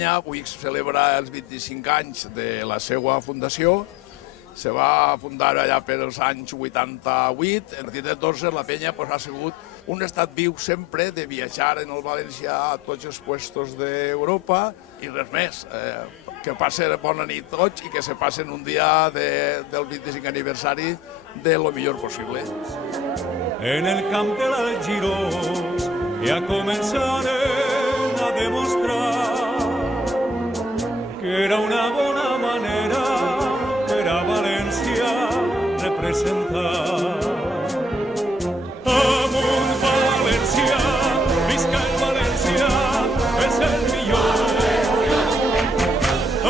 penya avui celebra els 25 anys de la seva fundació. Se va fundar allà per els anys 88. En 2014 la penya ha sigut un estat viu sempre de viatjar en el València a tots els puestos d'Europa i res més. Que passen bona nit tots i que se passen un dia del 25 aniversari de lo millor possible. En el camp de l'Algirós ja començarem a demostrar que era una bona manera per a València representar. Amunt València, visca el València, és el millor.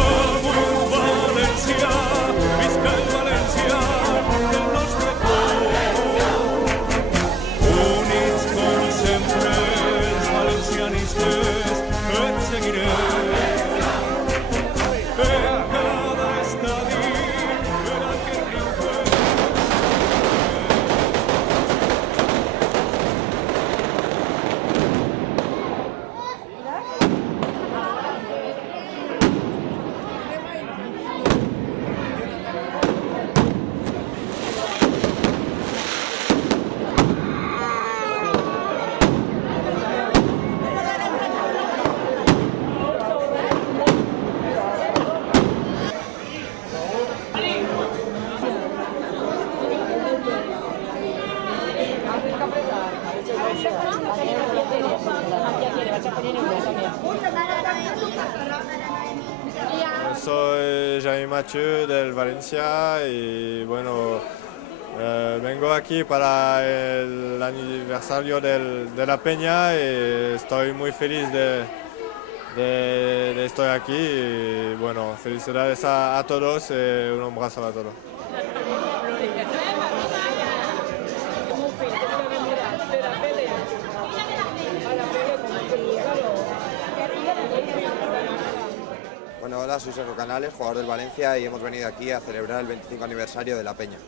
Amunt València, visca el València, el nostre cor. Units com sempre els valencianistes et seguirem. Soy Jaime Mathieu del Valencia y bueno, vengo aquí para el aniversario de la Peña y estoy muy feliz de estar aquí y bueno, felicidades a todos y un abrazo a todos. Bueno, hola, soy Sergio Canales, jugador del Valencia y hemos venido aquí a celebrar el 25 aniversario de la Peña.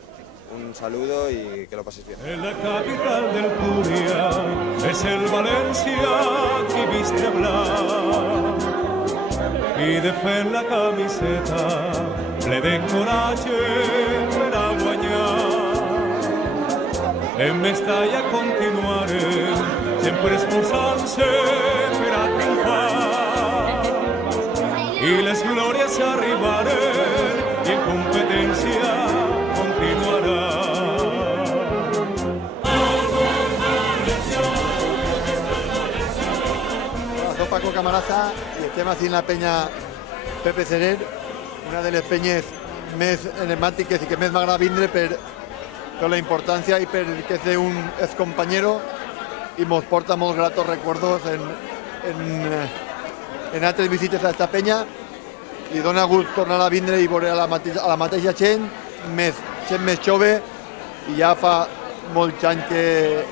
Un saludo y que lo paséis bien. En la capital del Túria es el Valencia que viste blanc y de fe en la camiseta ple de coratge per a guanyar. En Mestalla continuarem sempre esforçant-se per a triomfar i les glòries arribaren i en competència continuarà. Soy Paco Camaraza i estem aquí en la penya Pepe Cerer, una de les penyes més enigmàtiques i que més m'agrada vindre per la importància i perquè és d'un excompañero i ens porta molts gratos recuerdos en altres visites a esta penya i dona gust tornar a vindre i veure a la mateixa gent més jove i ja fa molts anys que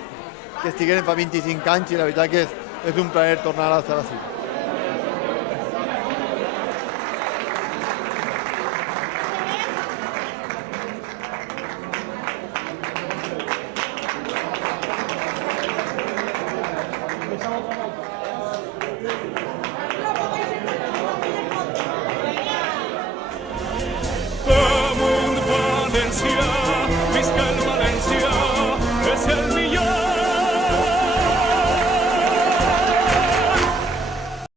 estiguem, fa 25 anys i la veritat que és un plaer tornar a estar així.